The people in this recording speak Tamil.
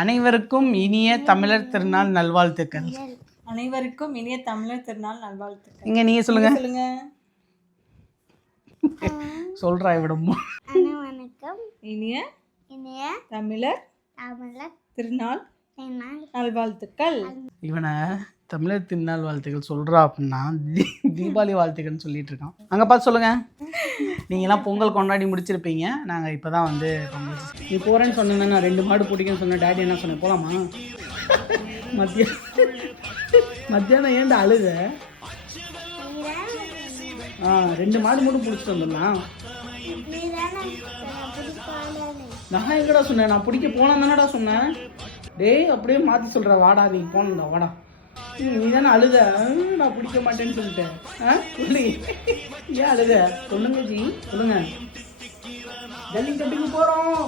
அனைவருக்கும் இனிய தமிழர் திருநாள் நல்வாழ்த்துக்கள். அனைவருக்கும் இனிய தமிழர் திருநாள் நல்வாழ்த்துக்கள். இங்க நீங்க சொல்லுங்க. சொல்லுங்க. சொல்றா விடும். வணக்கம். இனிய இனிய தமிழர் திருநாள் நல்வாழ்த்துக்கள். இவனை தமிழர் திருநாள் வாழ்த்துக்கள் சொல்றா அப்படின்னா தீபாவளி வாழ்த்துக்கள்னு சொல்லிட்டு இருக்கான். அங்க பார்த்து சொல்லுங்க. நீங்களாம் பொங்கல் கொண்டாடி முடிச்சிருப்பீங்க. நாங்கள் இப்போ தான் வந்து பொங்கல். நீ போகிறேன்னு சொன்னேன்னா நான் 2 மாடு பிடிக்குன்னு சொன்னேன். டேடி என்ன சொன்னேன், போகலாமா? மத்தியானம் ஏன்டா அழுத? 2 மாடு மட்டும் பிடிச்சிட்டு வந்துடலாம். நான் எங்கடா சொன்னேன்? நான் பிடிக்க போனேன் தானடா சொன்னேன். டேய் அப்படியே மாற்றி சொல்கிற. வாடா நீ போனடா வாடா. நீ தானே அழுத, நான் பிடிக்க மாட்டேன்னு சொல்லிட்டேன். சொல்லி ஏன் அழுத சொல்லுங்க ஜி, சொல்லுங்க. ஜல்லிக்கட்டுக்கு போகிறோம்.